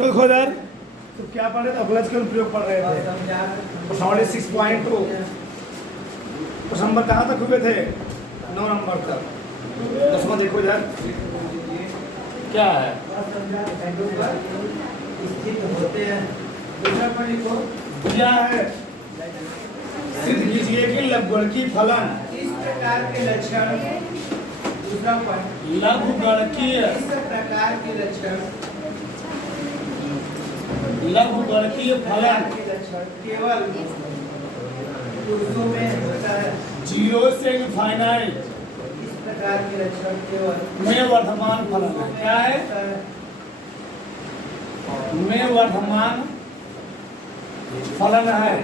चल खोदर तो क्या पढ़ रहे थे? अवकलज प्रयोग पढ़ रहे थे। 6.2 कुछ नंबर कहाँ तक हुए थे? 9 नंबर तक। 10वां देखो इधर क्या है। क्या है? सिद्ध कीजिए कि लघुगणकीय फलन इस प्रकार के लक्षण, दूसरा पॉइंट, लघुगणकीय इस प्रकार के लक्षण, लघुगणकीय फलन के लक्षण केवल पुरुषों में होता है। 0 से इनफाइनाइट इस प्रकार के लक्षण केवल में वर्धमान फलन है। क्या है? में वर्धमान फलन है।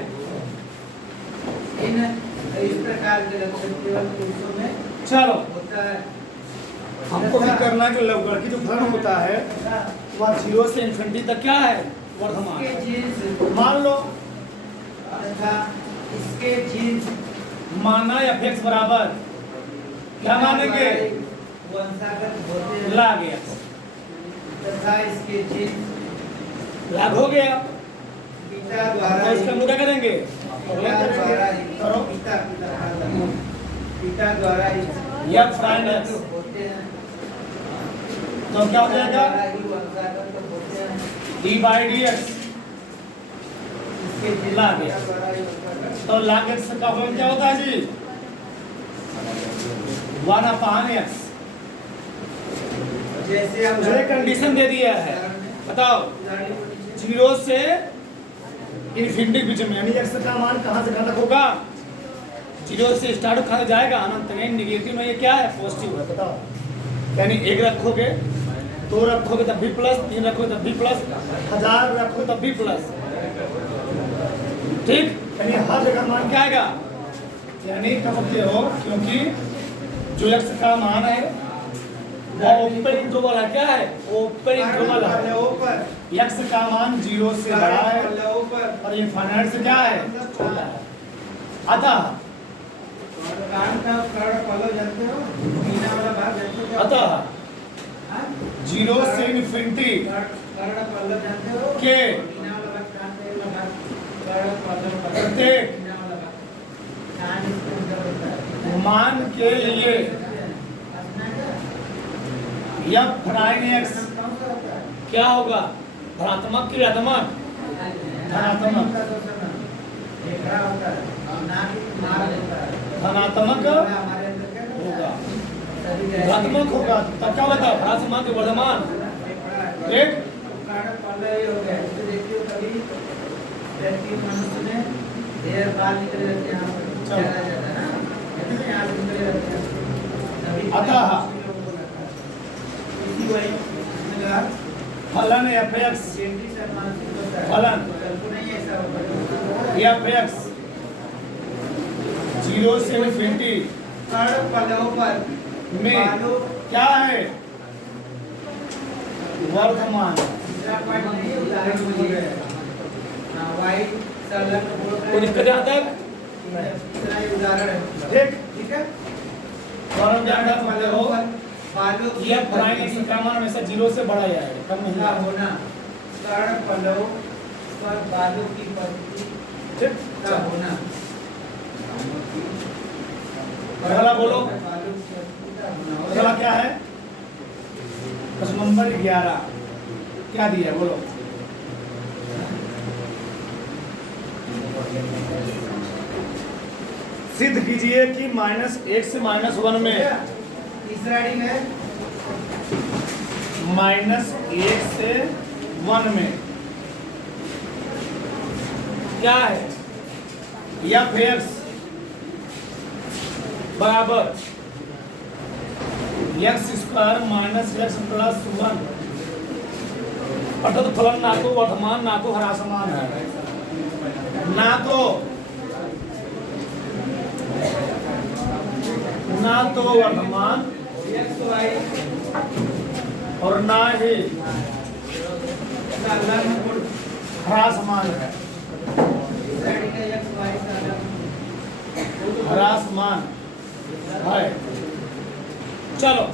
इस प्रकार के लक्षण केवल पुरुषों में चलो होता है। हमको भी करना है कि लघुगणकीय जो फलन होता है वह 0 से इन्फिनिटी तक क्या है? वर्धमान। इसके जीन्स मान लो तथा इसके जीन्स माना f(x) बराबर क्या मानेंगे? वंशागत होते हैं। लाग गया, तथा इसके जीन्स लाग हो गया पिता तो द्वारा इसका हम क्या करेंगे? करो पिता पिता द्वारा या फाइनल होते हैं। तो क्या हो जाएगा? ही वंशागत होते हैं। d/dx इसके जीन्स लाग गया। पिता द्वारा ही वंशागत। तो log x का फलन क्या होता है जी? 1/x। जैसे हम मुझे कंडीशन दे दिया है, बताओ 0 से इन्फिनिटी के बीच में, यानी x का मान कहाँ से कहाँ तक होगा? 0 से स्टार्ट कहाँ जाएगा? अनंत नहीं, निगेटिव में। ये क्या है? पॉजिटिव है। बताओ, यानी 1 रखोगे, 2 रखोगे तब भी प्लस, 3 रखोगे तब भी प्लस, 1000 रखोगे तब भी प्लस। ठीक, यानी हर जगह मान क्या आएगा? यानी कब के हो, क्योंकि जो x का मान है वो ओपन इंटरवल है। क्या है? ओपन इंटरवल है। ऊपर x का मान 0 से बड़ा है ऊपर और इनफाइनाइट से क्या है? छोटा है। अतः कान का कर्ण पल्लव जानते हो? मीना वाला भाग जानते हो? अतः हाँ? 0 से इन्फिनिटी कर्ण पल्लव जानते हो? के मीना वाला भाग, कान का वाला भाग, कर्ण पल्लव का प्रत्येक मीना वाला भाग, कान इसके अंदर होता है। मान के लिए यह प्राइन x कौन सा होता है? क्या होगा? धनात्मक की ऋणात्मक? धनात्मक। देखा होता है, ना कि मार देता है। धनात्मक हमारे अंदर क्या होगा, सभी धनात्मक होगा। तब क्या होगा? भ्रासमान के वर्धमान। ठीक, कारण पल्लव ये हो गया। तो देखिए कभी व्यक्ति मनुष्य में ढेर बाल निकले रहते हैं, यहाँ पर चला जाता है ना, कहते हैं यहाँ से निकले रहते हैं। तभी अतः इसी वही इसमें कहा फलन f(x) जेंटी से मानसिक होता है। फलन कल्पना नहीं ऐसा होगा। f(x) 0 से इन्फिनिटी कर्ण पल्लव पर में बालों क्या है? वर्धमान। दूसरा पॉइंट नहीं, उदाहरण बोलिए। हाँ, वाइट संलग्न बोल रहे कोई हैं। दिक्कत यहाँ तक? तीसरा ये उदाहरण है। ठीक, ठीक है? फलन क्या कर्ण करते पल्लव हो? पर बालों की यह प्राइन x का मान हमेशा 0 से बड़ा ही आएगा, कम नहीं का आएगा। होना, कर्ण पल्लव पर बालों की पंक्ति ठीक, का होना। अगला बोलो। बालों की पंक्ति का होना। अगला क्या है? प्रश्न नंबर 11 क्या दिया? बोलो। सिद्ध कीजिए कि -1 से -1 में तीसरा रीडिंग है -1 से 1 में क्या है? f(x) बराबर x² - x + 1। अर्थात फलन ना तो वर्धमान ना तो ह्रासमान है, ना तो वर्धमान एक्स वाई और ना ही का अलग गुण। ह्रासमान है। तीसरा रीडिंग है एक्स वाई का अलग। ह्रासमान है। चलो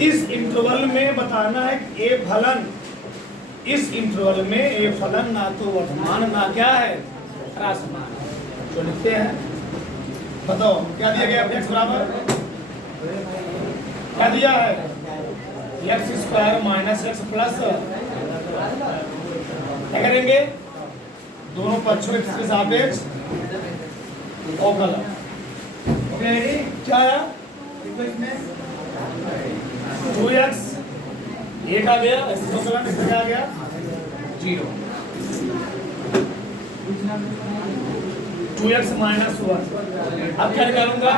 इस इंटरवल में बताना है कि ए फलन, इस इंटरवल में ए फलन ना तो वर्तमान ना क्या है ह्रासमान। तो लिखते हैं, बताओ क्या दिया गया x बराबर, क्या दिया है x square minus x plus, क्या करेंगे दोनों पक्षों के सापेक्ष अवकलन। ओके रेडी, क्या आया देखो इसमें 2x एक आ गया, अवकलन इसमें क्या आ गया 0, 2x माइनस 1। अब क्या निकालूंगा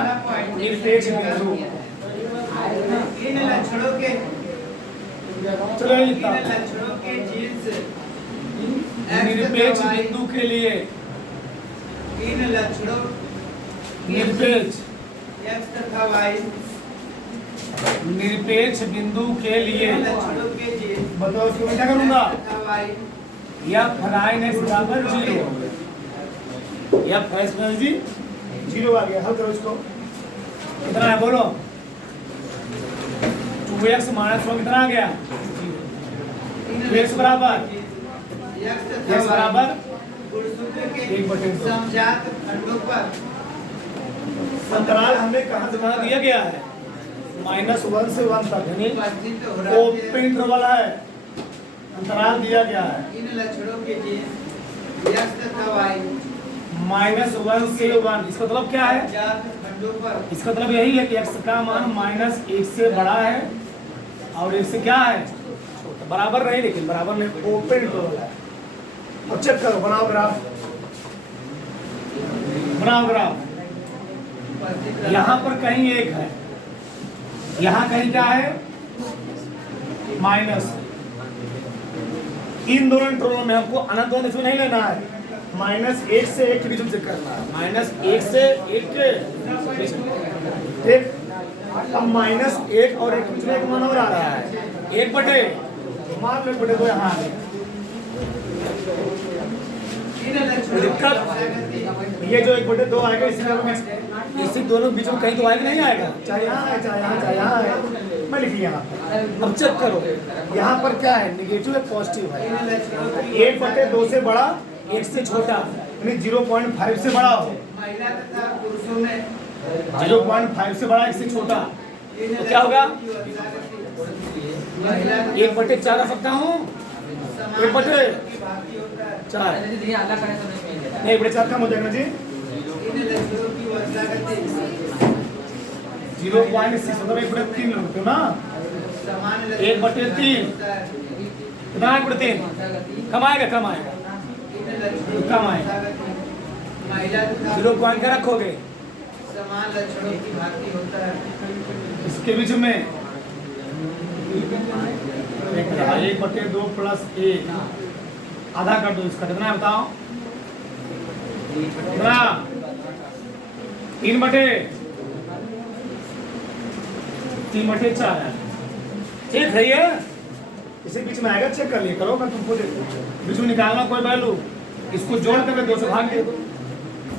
निरपेक्ष बिंदु, इन लक्षणों के चलो ये लिखता इन हूं। लक्षणों के जीन्स निरपेक्ष बिंदु के लिए, इन लक्षणों निरपेक्ष x तथा y निरपेक्ष बिंदु के लिए इन लक्षणों के जीन्स बताओ इसको मैं क्या करूंगा, तथा y या प्राइन एक्स बराबर 0, या प्राइस में जी 0 आ गया। हल करो इसको, कितना है बोलो 2x माइनस 1 कितना आ गया 2x बराबर x बराबर गुणसूत्र के 1/2। समजात खंडों पर अंतराल हमें कहां से कहां दिया गया है -1 से 1 तक, यानी उपस्थित हो रहे ओपन इंटरवल है, अंतराल दिया गया है इन लक्षणों के जीन्स x तथा y -1 से 1। इसका मतलब क्या है, समजात खंडों पर इसका मतलब यही है कि x का मान -1 से बड़ा है और 1 से क्या है छोटा, बराबर नहीं, लेकिन बराबर नहीं, ओपन इंटरवल है। और चेक करो, बनाओ ग्राफ, बनाओ ग्राफ। उपस्थित यहाँ पर कहीं 1 है, यहाँ कहीं क्या है माइनस। इन दोनों इंटरवल में हमको अनंत वाले इसमें नहीं लेना है, -1 से 1 के बीच में चेक करना है, -1 से 1 के बीच में। ठीक, अब -1 और 1 के बीच में एक मान और आ रहा है 1/, मान लो 1/2 यहाँ आ गया। इन लक्षणों दिक्कत ये जो 1/2 आएगा, इसी दोनों बीच में कहीं तो आएगा नहीं आएगा, चाहे यहाँ है चाहे यहाँ चाहे यहाँ है, मैं लिखी यहाँ पर। अब चेक करो यहाँ पर क्या है, निगेटिव है पॉजिटिव है, 1/2 से बड़ा 1 से छोटा, यानी 0.5 से बड़ा हो, महिला तथा पुरुषों में 0.5 से बड़ा 1 से छोटा, तो क्या होगा महिला 1/4 रख सकता हूँ, 1/4 नहीं 1/4 कम हो जाएगा ना जी, इन लक्षणों की वर्षागति 0.6 मतलब 1/3 लगते हो ना, समान 1/3 कितना 1/3 कम आएगा, कम आएगा, कम आएगा, महिला तथा 0 पॉइंट क्या रखोगे समान लक्षणों की भांति होता है। इसके बीच में 1/2 प्लस 1 आधा कर दो, इसका कितना है बताओ, कितना 3/4 है। ठीक है ये इसी बीच में आएगा, चेक कर लिए करो, मैं तुमको बीच में निकालना कोई वैल्यू, इसको जोड़ कर 2 से भाग दे,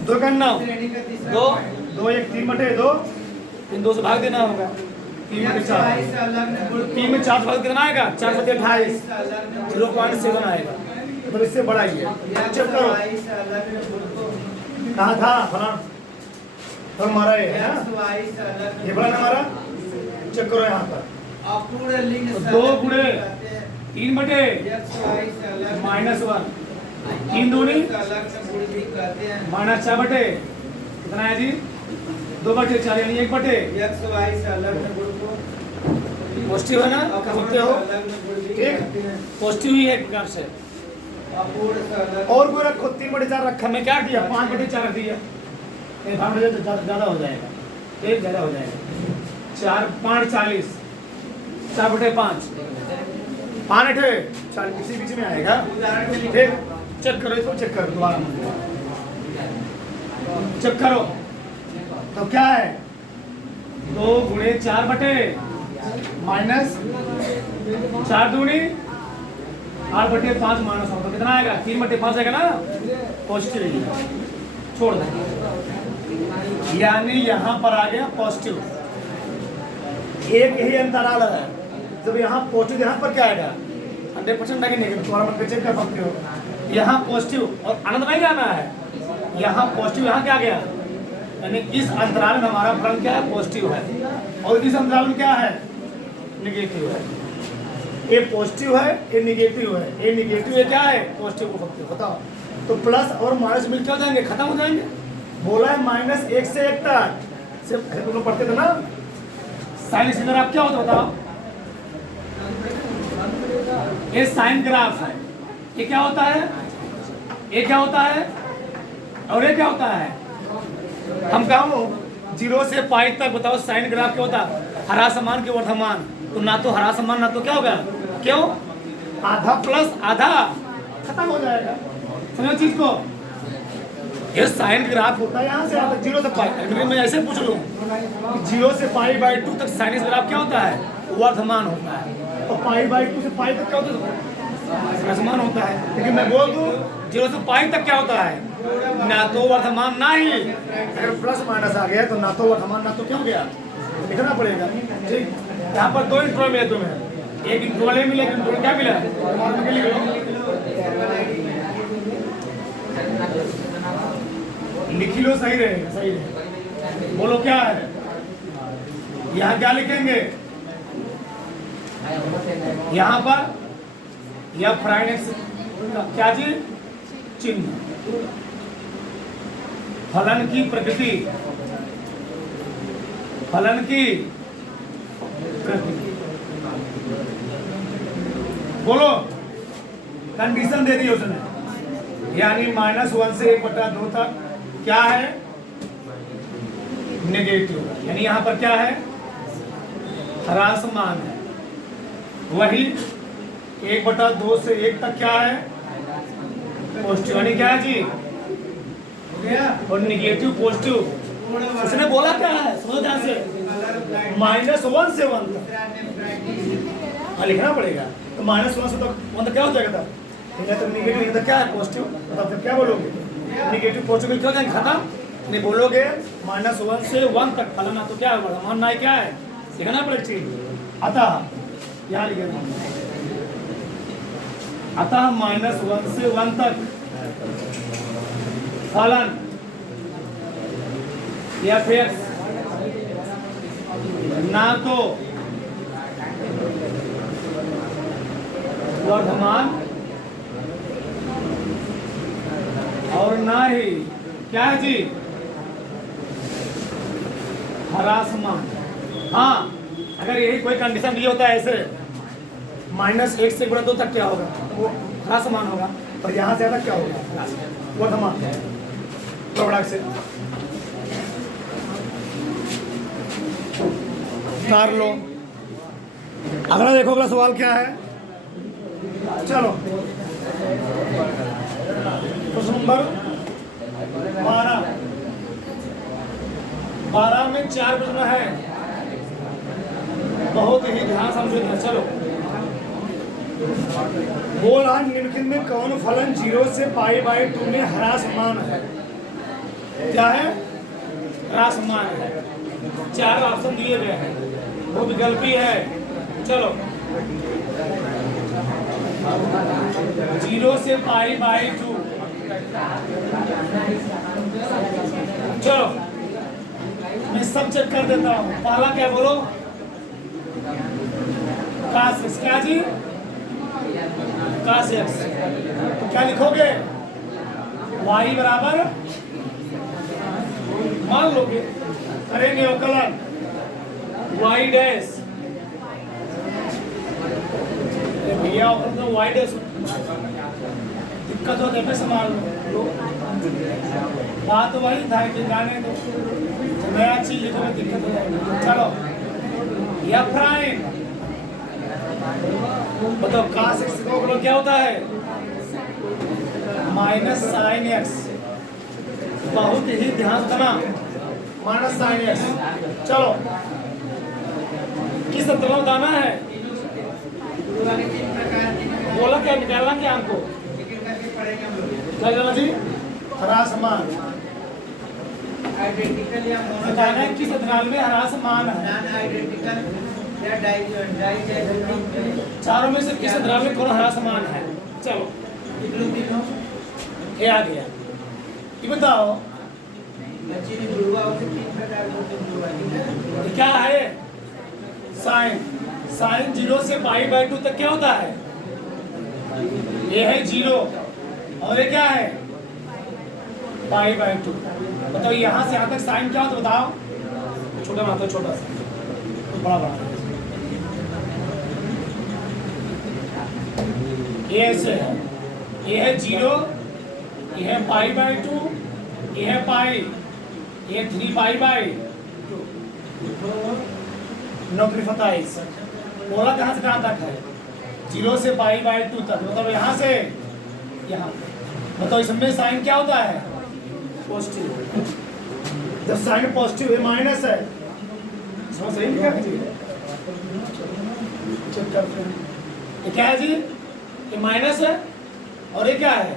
2 करना 2 2 1 3/2, इन 2 से भाग देना होगा, 3/4 3 में 4 भाग कितना आएगा 4/28, 0.7 आएगा, मतलब इससे बड़ा ही है। चेक करो कहाँ था फलां, तो हमारा ये है ना, ये बड़ा ना हमारा, चेक करो यहाँ पर अपूर्ण लिंग 2 गुणे 3/-1 3 दूनी -4/, कितना है जी 2/4, यानी 1/, पॉजिटिव है ना, कर सकते हो, ठीक पॉजिटिव ही है एक प्रकार से। और कोई रखो 3/4 रखा, मैं क्या किया 5/4 रख दिया, 5/4 ज़्यादा हो जाएगा, 1 ज़्यादा हो जाएगा, 4 5 40, 4/5 5 40 इसी बीच में आएगा। ठीक चेक करो, इसको चेक करो दोबारा, चेक करो तो क्या है 2 गुणे 4/, माइनस 4 दूनी 8/5 माइनस हो, तो कितना आएगा 3/5 आएगा ना, पॉजिटिव छोड़ दो, यानी यहाँ पर आ गया पॉजिटिव, एक ही अंतराल है, जब यहाँ पॉजिटिव यहाँ पर क्या आएगा 100% आगे नेगेटिव, थोड़ा मत चेक कर सकते हो। यहाँ पॉजिटिव और आनंदमय जाना है, यहाँ पॉजिटिव यहाँ क्या गया, यानी इस अंतराल में हमारा फलन क्या है पॉजिटिव है, और इस अंतराल में क्या है निगेटिव है। ये पॉजिटिव है, ये निगेटिव है, ये निगेटिव है क्या है पॉजिटिव को बताओ। तो प्लस और माइनस मिल क्या हो जाएंगे, खत्म हो जाएंगे। बोला है -1 से 1 तक, सिर्फ तुम लोग पढ़ते थे ना साइन सिग्नल आप क्या होता बताओ। ये साइन ग्राफ है, ये क्या होता है, ये क्या होता है और ये क्या होता है। हम कहूँ 0 से पाई तक बताओ साइन ग्राफ क्या होता है, हरा समान के वर्धमान, तो ना तो हरा समान ना तो क्या होगा, क्यों आधा प्लस आधा खत्म हो जाएगा। समझो चीज को, ये साइन ग्राफ होता है यहाँ से 0 से पाई। अगर मैं ऐसे पूछ लूँ 0 से π/2 तक साइन ग्राफ क्या होता है वर्धमान होता है, और π/2 से पाई तक क्या होता है वर्धमान होता है। लेकिन मैं बोल दूँ 0 से पाई तक क्या होता है ना तो वर्धमान ना ही, अगर प्लस माइनस आ गया तो ना तो वर्धमान ना तो क्या हो गया, लिखना पड़ेगा। ठीक, यहाँ पर 2 इंट्रो मिले तुम्हें, एक इंट्रो वाले मिले, एक इंट्रो क्या मिला लिख लो, सही रहेगा, सही रहेगा। बोलो क्या है, यहाँ क्या लिखेंगे, यहाँ पर यह प्राइम क्या जी चिन्ह, फलन की प्रकृति, फलन की प्रकृति। बोलो कंडीशन दे दी उसने, यानी -1 से 1/2 तक क्या है नेगेटिव, यानी यहाँ पर क्या है ह्रासमान है। वही 1/2 से 1 तक क्या है पॉजिटिव, यानी क्या है जी हो गया। और निगेटिव पॉजिटिव। उसने बोला क्या है समझो ध्यान से, -1 से 1 तक हाँ लिखना पड़ेगा। तो -1 से तक 1 तक क्या हो जाएगा, तो निगेटिव तक क्या है पॉजिटिव, तो फिर क्या बोलोगे निगेटिव पॉजिटिव क्यों जाएंगे खत्म, नहीं बोलोगे -1 से 1 तक फलन ना तो क्या है वर्धमान ना क्या है, लिखना पड़ेगा चीज। अतः यहाँ लिखेगा, अतः -1 से 1 तक फलन या फिर ना तो वर्धमान और ना ही क्या है जी ह्रासमान। हाँ अगर यही कोई कंडीशन ये होता है ऐसे -1 से 1/2 तक क्या होगा वो ह्रासमान होगा, और यहाँ से अलग क्या होगा वर्धमान प्रोडक्ट से उतार लो। अगला देखो, अगला सवाल क्या है, चलो प्रश्न नंबर 12 में 4 प्रश्न है, बहुत ही ध्यान समझो। चलो बोला निम्नलिखित में कौन फलन 0 से π/2 में ह्रासमान है, क्या है ह्रासमान है। 4 ऑप्शन दिए गए हैं, वो विकल्पी है। चलो 0 से π/2, चलो मैं सब चेक कर देता हूँ। पहला क्या बोलो cos x, क्या जी cos x, तो क्या लिखोगे y बराबर मान लोगे, करेंगे अवकलन y डैश, भैया तो y डैश दिक्कत हो तो संभाल लो, बात वही था कि जाने दो, नया चीज लिखो में दिक्कत हो जाएगी। चलो या प्राइम बताओ cos x को क्या होता है -sin x, बहुत ही ध्यान देना -sin x। चलो किस अंतराल में दाना है, बोला क्या निकालना क्या हमको, क्या करना जी ह्रासमान आइडेंटिकल या बताना है किस अंतराल में ह्रासमान है। नॉन आइडेंटिकल या डाइजेस्टिव चारों में से किस द्रव्य कौन ह्रासमान है? चलो ये आ गया। ये बताओ चीनी जुड़वा होकर 3 प्रकार के जुड़वा, ठीक है? ये क्या है? साइन। साइन 0 से π/2 तक क्या होता है? ये है 0 और ये क्या है? π/2। बताओ यहाँ से यहाँ तक साइन क्या होता है बताओ? छोटा बनाता है, छोटा सा बड़ा बड़ा। ये ऐसे है, ये है 0, ये है π/2, ये है पाई, ये 3π/2। नौकरी फताइस बोला कहाँ से कहाँ तक है? 0 से π/2 तक। मतलब यहाँ से यहाँ। बताओ इसमें साइन क्या होता है? पॉजिटिव। जब साइन पॉजिटिव है माइनस है, समझ सही क्या कीजिए? चेक करते हैं। ये क्या है जी? ये माइनस है और ये क्या है?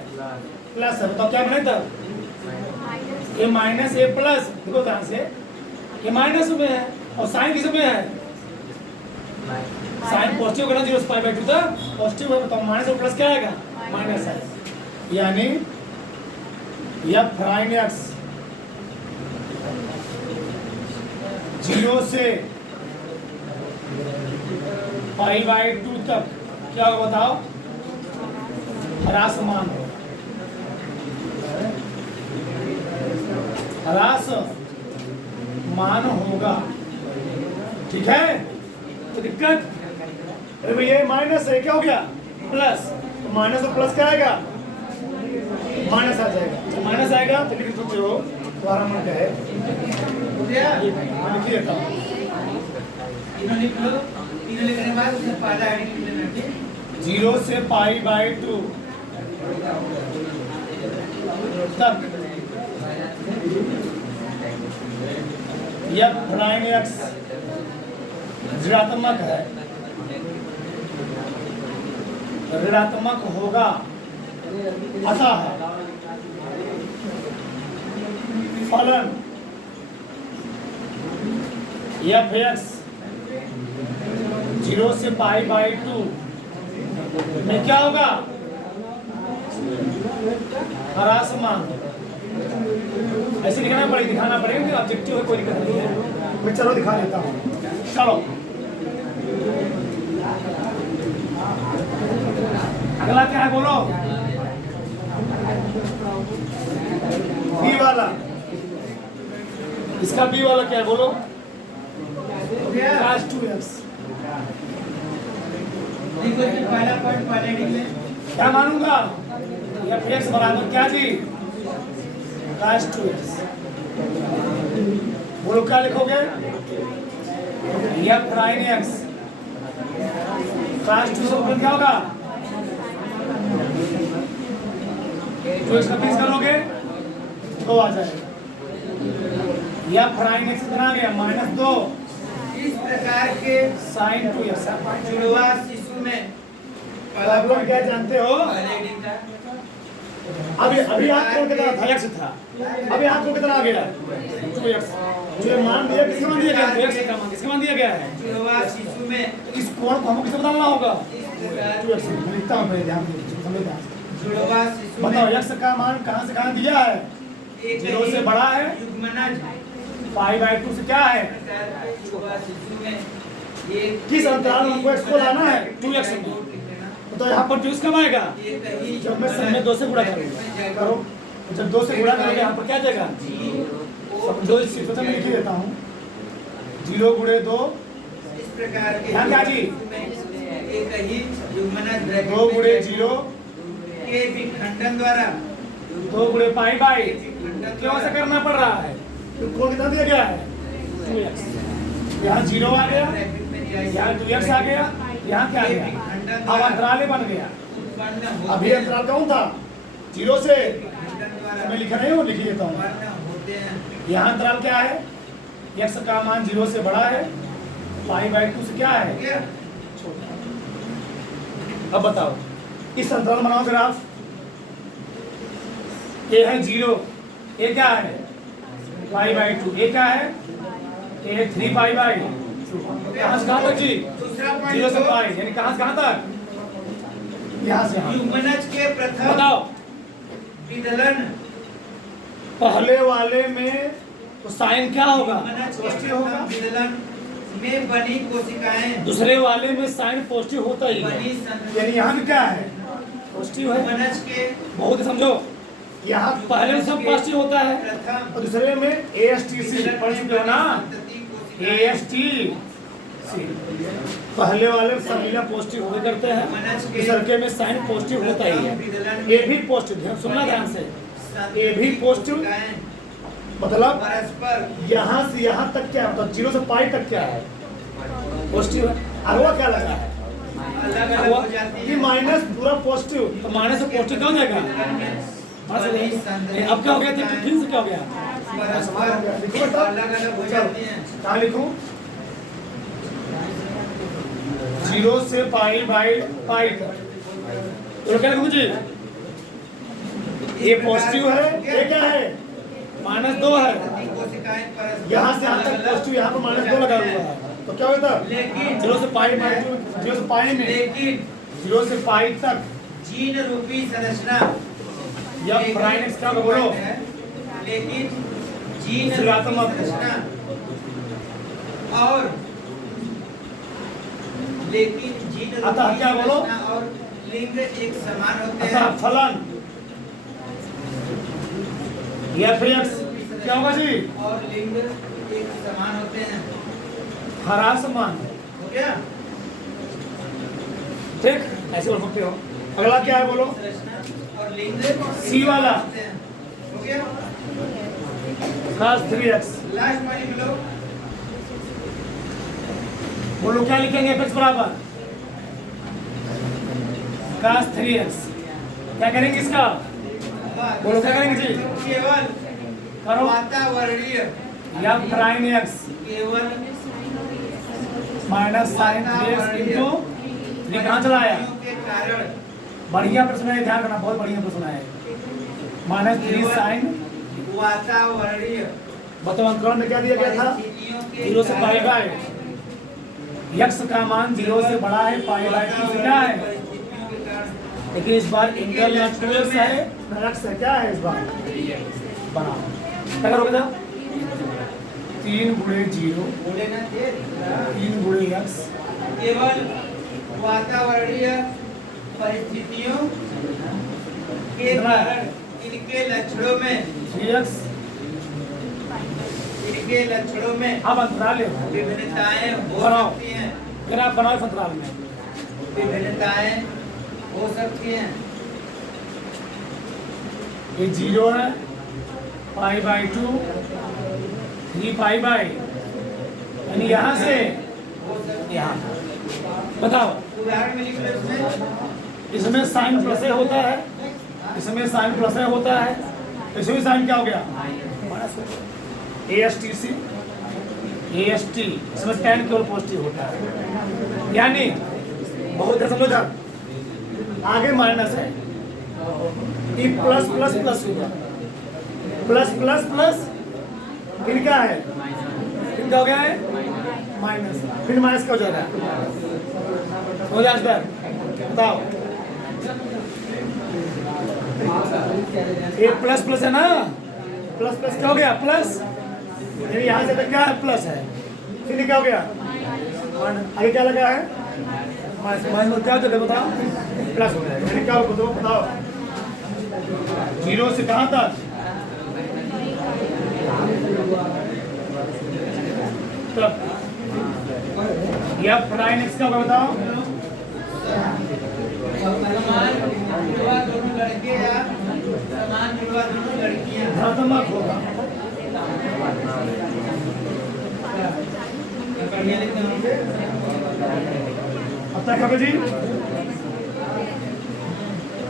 प्लस है। बताओ क्या बने तब? ये माइनस ए प्लस। देखो ध्यान से, ये माइनस में है और साइन किस में है? साइन पॉजिटिव करना 0 से π/2 तक पॉजिटिव है। बताओ माइनस और प्लस क्या आएगा? माइनस है। यानी f प्राइम x 0 से π/2 तक क्या होगा बताओ? ह्रासमान हो। ह्रासमान होगा, ठीक है? तो दिक्कत अरे भैया माइनस है, क्या हो गया? प्लस। तो माइनस और प्लस क्या आएगा? माइनस आ जाएगा। जब माइनस आएगा तो लिख सकते हो तुम्हारा मन क्या है? हो गया? मैं लिख देता हूँ। तीनों लिख लो। तीनों लिखने के बाद उसमें पहला आईडी लिख लेना, ठीक? 0 से π/2 तक f प्राइम x ऋणात्मक है, ऋणात्मक होगा। अतः फलन f(x) 0 से π/2 में क्या होगा? ह्रासमान। ऐसे दिखाना पड़ेगा, दिखाना पड़ेगा कि ऑब्जेक्टिव है, कोई दिक्कत नहीं है। मैं चलो दिखा देता हूँ। चलो अगला क्या है बोलो? बी वाला। इसका बी वाला क्या है बोलो? हो गया? cos 2x। देखो इसमें पहला पॉइंट पहले लिख ले। क्या मानूंगा? f(x) बराबर क्या जी? cos 2x। बोलो क्या लिखोगे? f prime x cos 2x क्या होगा? जो इसका पीस करोगे तो आ जाएगा। या प्राइम x कितना आ गया? -2 इस प्रकार के sin 2x। जुड़वा शिशु में आप लोग क्या जानते हो? पहले दिन था। अभी अभी आपको कितना था? x था। अभी आपको कितना आ गया? 2x। जो मान दिया किसके मान दिया गया? 2x का मान किसके मान दिया गया है? जुड़वा शिशु में इस कोण को हमको किसे बदलना होगा? इस प्रकार 2x। लिखता हूँ पहले, ध्यान दीजिए, समझ ध्यान से। जुड़वा शिशु में बताओ x का मान कहाँ से कहाँ दिया है? एक 0 से बड़ा है, युग्मनज π/2 से क्या है? प्रकार के जुड़वा शिशु में एक किस अंतराल में हमको x को लाना है? 2x में। तो यहाँ पर 2x कब आएगा? जब मैं सब में 2 से गुणा करूँगा। करो, जब 2 से गुणा करोगे यहाँ पर क्या जाएगा? सब 2 सिर्फ मैं लिख देता हूँ। 0 × 2 इस प्रकार के ध्यान क्या जी? एक ही युग्मनज 2 × 0 के विखंडन द्वारा 2 × π/2 क्यों ऐसा करना पड़ रहा है? तो कोण कितना दिया गया है? 2x। यहाँ 0 आ गया, यहाँ 2x आ गया, यहाँ क्या आ गया? अब अंतराल ही बन गया। अभी अंतराल कौन था? 0 से मैं लिखा नहीं हूँ, लिख देता हूँ। यहाँ अंतराल क्या है? x का मान 0 से बड़ा है, π/2 से क्या है? छोटा। अब बताओ इस अंतराल बनाओ ग्राफ। ये है 0, ये क्या है? π/2। ये क्या है? ये 3π/2। कहाँ से कहाँ तक जी? दूसरा जीरो से पॉइंट पाई, यानी कहाँ से कहाँ तक? यहाँ से यहाँ। ह्यूमनज के प्रथम बताओ विदलन पहले वाले में तो साइन क्या होगा? ह्यूमनज के पॉजिटिव होगा। प्रथम विदलन में बनी कोशिकाएं दूसरे वाले में साइन पॉजिटिव होता ही है, बनी यानी यहाँ भी क्या है? पॉजिटिव है। ह्यूमनज के बहुत ही समझो, यहाँ पहले में सब पॉजिटिव होता है प्रथम और दूसरे में ASTC पढ़ चुके हो ना, ASTC पहले वाले में सब पॉजिटिव होते करते हैं, दूसरे में साइन पॉजिटिव होता ही है। ये भी पॉजिटिव, सुनना ध्यान से, ये भी पॉजिटिव मतलब परस्पर यहाँ से यहाँ तक क्या है? मतलब जीरो से पाई तक क्या है? पॉजिटिव है। अगवा क्या लगा है? अलग अलग अगवा हो जाती ये है। माइनस पूरा पॉजिटिव, तो माइनस से पॉजिटिव क्या हो जाएगा? अब क्या हो गया? फिर से क्या हो गया? परस्पर लिखो बेटा, अलग अलग हो जाती हैं। कहाँ लिखूं? जीरो से पाई बाई पाई तक, तो क्या लिखूं जी? ये पॉजिटिव है, ये क्या है? -2 है। कोशिकाएं परस्पर यहाँ से यहाँ तक पॉजिटिव, यहाँ पर -2 लगा हुआ है, तो क्या होता है? लेकिन जीरो से पाई -2, जीरो से पाई में लेकिन जीरो से पाई तक जीन रूपी संरचना या प्राइम एक्स का बोलो, लेकिन जीन इसे लाता रूपी मत। संरचना और लेकिन जीन रूपी अतः क्या बोलो? संरचना और लिंग एक समान होते अतः हैं। फलन या फिर एक्स क्या होगा जी? और लिंग एक समान होते हैं। हरा समान, हो गया? ठीक, ऐसे बोल सकते हो। अगला क्या है बोलो? संरचना और लिंग सी वाला। होते हैं। हो गया? cos 3x लास्ट वाली बोलो। बोलो क्या लिखेंगे? x बराबर cos 3x, क्या करेंगे इसका? बोलो क्या करेंगे जी? केवल करो वातावरणीय या प्राइम एक्स केवल माइनस साइन 3x इंटू ये कहाँ चला आया? के कारण बढ़िया प्रश्न है, ध्यान रखना, बहुत बढ़िया प्रश्न है। -3 साइन, वातावरणीय बताओ अंकरण में क्या दिया गया था? परिस्थितियों के जीरो से पाई कारण बाई, यक्स का मान जीरो से बड़ा है, पाई बाई 2 से क्या है? परिस्थितियों के कारण लेकिन इस बार इंटर ना 2x है ना x है, क्या है इस बार? बना क्या करोगे था? 3 गुणे 0, बोले ना थे 3 गुणे x, केवल वातावरणीय परिस्थितियों के कितना है? कारण इनके लक्षणों में 3x। इनके लक्षणों में अब अंतराल ले लो। विभिन्नताएं हो बनाओ। सकती हैं। अगर आप बनाओ अंतराल में, विभिन्नताएं हो सकती हैं। ये 0 है, पाई बाई 2, 3 पाई बाई, यानी यहाँ से हो सकती यहाँ। हैं। बताओ, उदाहरण में लिख लो इसमें इसमें साइन प्लस ए होता है, इसमें साइन प्लस ए होता है, इसमें साइन क्या हो गया? ASTC, AST, इसमें tan केवल पॉजिटिव होता है, यानी बहुत है, समझो जरा, आगे माइनस है, ये प्लस प्लस प्लस होगा, प्लस प्लस प्लस, फिर क्या है? फिर क्या हो गया है? माइनस, फिर माइनस क्या हो जाएगा? हो जाए बताओ, ये प्लस प्लस है ना, प्लस प्लस क्या हो गया? प्लस, यानी यहाँ से तक क्या है? प्लस है, फिर क्या हो गया? आगे क्या लगा है? माइनस, माइनस क्या हो जाएगा बताओ? प्लस हो जाएगा, यानी क्या होगा बताओ? 0 से कहाँ तक? तब या प्राइम एक्स का बताओ? समान जुड़वा दोनों लड़के या समान जुड़वा दोनों लड़कियां। धनात्मक होगा, बढ़िया लिखते होंगे। अब तक कब जी?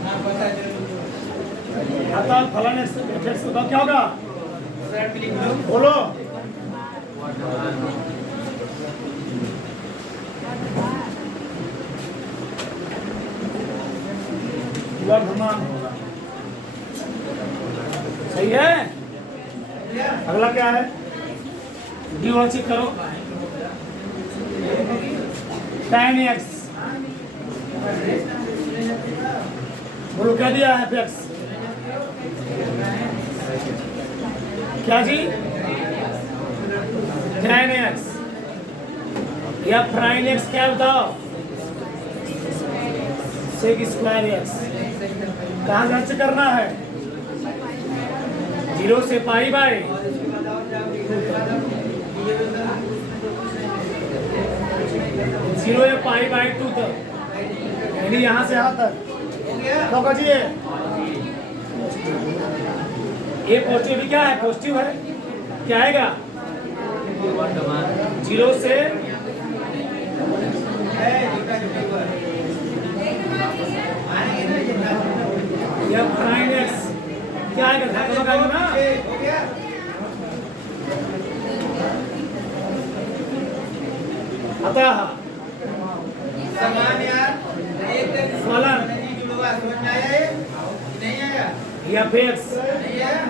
हाँ, पता चलो। अतः फलन एक्स होगा, क्या होगा? शर्ट में लिख लो। बोलो, वर्धमान होगा, सही है। अगला क्या है? डी1 चेक करो, tan x बोलो क्या दिया है x क्या जी tan x या प्राइन x क्या बताओ sec स्क्वायर x कहाँ से करना है 0 से पाई बाय 0 या पाई बाय 2 तक यानी यहाँ से यहाँ तक तो बचिए ये पॉजिटिव भी क्या है पॉजिटिव है क्या आएगा 0 से या प्राइम एक्स क्या आएगा ना अतः समान यार फलन समझ आया नहीं आया या एक्स नहीं आया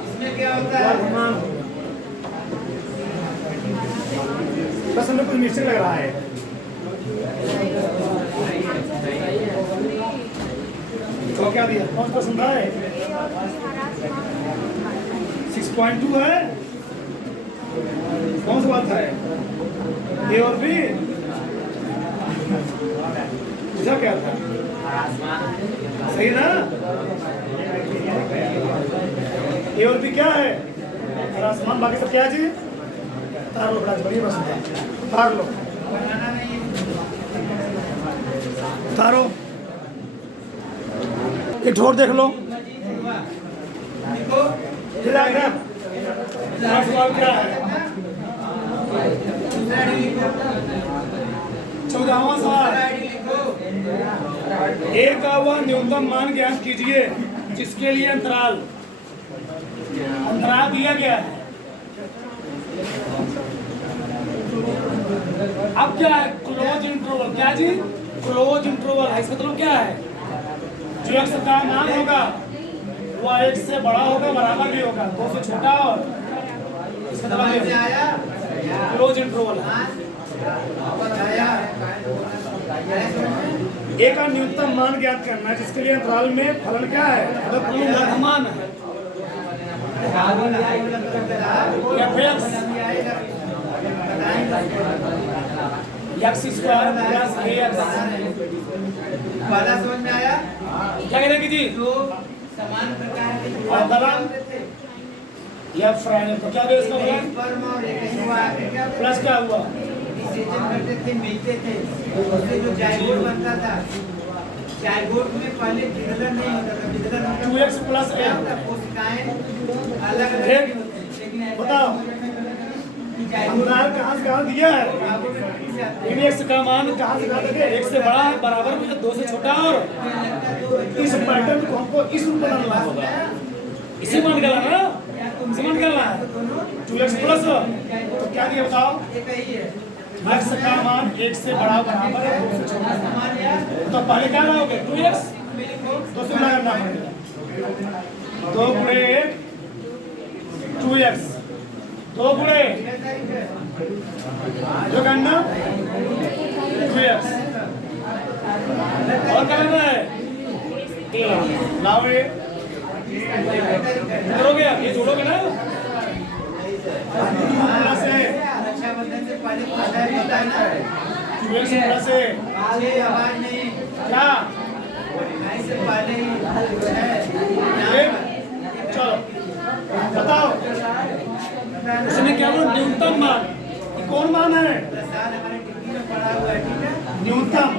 इसमें क्या होता है वर्तमान बस हमें कुछ मिस्टेक लग रहा है तो क्या दिया कौन पसंद है 6.2 है कौन सा बात है ए और बी पूछा क्या था सही ना ए और बी क्या है और आसमान बाकी सब क्या है जी तार लो बड़ा बढ़िया बस तार लो तारो ये ठोर देख लो सवाल क्या है 14वां सवाल ए का वह न्यूनतम मान ज्ञात कीजिए जिसके लिए अंतराल दिया गया है अब क्या है क्लोज इंटरवल क्या जी क्लोज इंटरवल है इसका मतलब क्या है जो एक्स का मान होगा वह एक से बड़ा होगा बराबर भी होगा 2 से छोटा और इसका मतलब आया क्लोज इंटरवल है ए का न्यूनतम मान ज्ञात करना है जिसके लिए अंतराल में फलन क्या है मतलब फलन वर्तमान है एक्स स्क्वायर प्लस ए एक्स वाला समझ में आया क्या करेंगे जी दो समान प्रकार के और फलन या फ्राइन तो क्या दे इसका एक फलन स्पर्म और एक हुआ क्या प्लस क्या हुआ विसेचन करते थे मिलते थे उससे जो जाइगोट बनता था जाइगोट में पहले विघटन नहीं होता था विघटन 2x प्लस a कोशिकाएं अलग अलग फिर लेकिन बताओ अंतराल कहाँ से कहाँ दिया है इन एक्स का मान कहाँ से कहाँ तक है 1 से बड़ा है बराबर में 2 से छोटा और इस पैटर्न को हमको इस रूप में लाना होगा इसी मान का लाना इसी मान का लाना 2x प्लस तो क्या दिया बताओ एक ही है एक्स का मान 1 से बड़ा बराबर है 2 से छोटा समान यार तो पहले क्या लाओगे 2x 2 से बड़ा करना पड़ेगा 2 गुणे 1 2x 2 गुणे जो करना 2x और क्या करना है लाओ ये करोगे आप ये जोड़ोगे ना प्लस है रक्षाबंधन से पहले पता है ना 2x प्लस है आगे आवाज नहीं क्या नहीं से पहले ही एक चलो बताओ उसने क्या बोला न्यूनतम मान ये कौन मान है प्रसाद हमारे टिप्पणी में पढ़ा हुआ है ठीक है न्यूनतम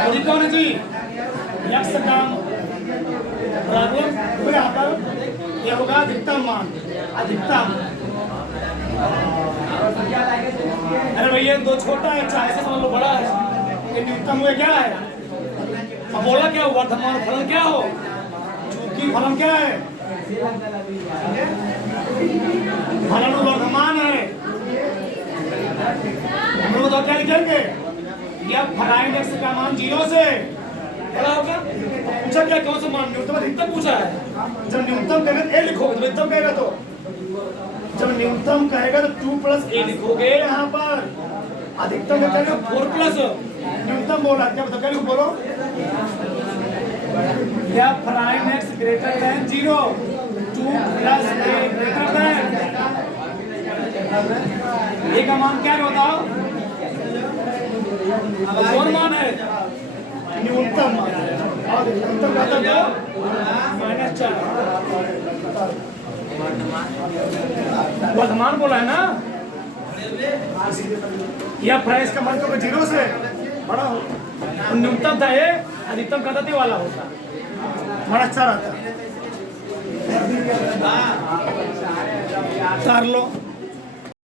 और ये कौन है जी यक्ष का बराबर यहाँ पर ये होगा अधिकतम मान अधिकतम अरे भैया 2 छोटा है चाहे से समझ लो बड़ा है ये न्यूनतम हुआ क्या है अब बोला क्या हुआ वर्तमान फलन क्या हो चूंकि फलन क्या है फलन वर्तमान है हम लोग तो क्या लिखेंगे यह प्राइम एक्स का मान 0 से बड़ा होगा पूछा क्या कौन सा मान न्यूनतम अधिकतम पूछा है जब न्यूनतम कहेगा ए लिखोगे तो अधिकतम कहेगा तो जब न्यूनतम कहेगा तो 2 प्लस a लिखोगे यहाँ पर अधिकतम में कह 4 प्लस न्यूनतम बोला क्या बता कह बोलो या prime x greater than 0 2 plus a greater than a का मान क्या है बताओ कौन मान है न्यूनतम मान है और न्यूनतम का तो -4 वर्तमान बोला है ना या प्राइस का मान तो 0 से बड़ा हो न्यूनतम था ये अधिकतम का तो वाला होता बड़ा अच्छा रहता तार लो